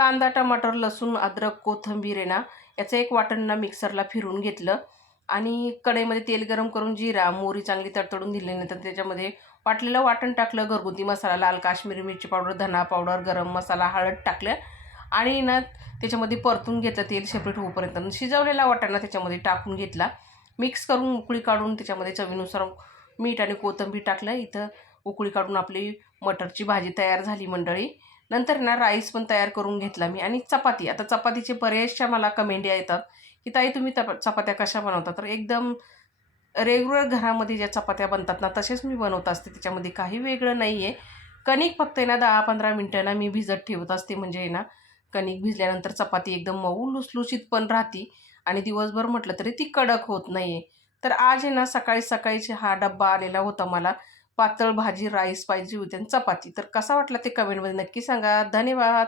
कांदा, टमाटर, लसूण, अद्रक, कोथिंबीर आहे ना, याचं एक वाटण ना मिक्सरला फिरवून घेतलं आणि कढईमध्ये तेल गरम करून जिरा, मोहरी चांगली तडतडून दिल्यानंतर त्याच्यामध्ये वाटलेलं वाटण टाकलं. घरगुती मसाला, लाल काश्मीरी मिरची पावडर, धना पावडर, गरम मसाला, हळद टाकलं आणि ना त्याच्यामध्ये परतून घेतलं तेल सेपरेट होईपर्यंत. शिजवलेला वाटाणा त्याच्यामध्ये टाकून घेतला. मिक्स करून उकळी काढून त्याच्यामध्ये चवीनुसार मीठ आणि कोथिंबीर टाकलं. इथं उकळी काढून आपली मटरची भाजी तयार झाली मंडळी. नंतर ना राईस पण तयार करून घेतला मी आणि चपाती. आता चपातीचे बऱ्याचशा मला कमेंट येतात की ताई तुम्ही चपात्या कशा बनवता? तर एकदम रेग्युलर घरामध्ये ज्या चपात्या बनतात ना तसेच मी बनवत असते. त्याच्यामध्ये काही वेगळं नाही आहे. कणिक फक्त आहे ना 10-15 मिनिटांना मी भिजत ठेवत असते. म्हणजे आहे ना कणिक भिजल्यानंतर चपाती एकदम मऊ लुसलुशीत पण राहते आणि दिवसभर म्हटलं तरी ती कडक होत नाही आहे. तर आज आहे ना सकाळीच हा डब्बा आलेला होता मला. पातळ भाजी, राईस पाहिजे होती आणि चपाती. तर कसा वाटला ते कमेंटमध्ये नक्की सांगा. धन्यवाद.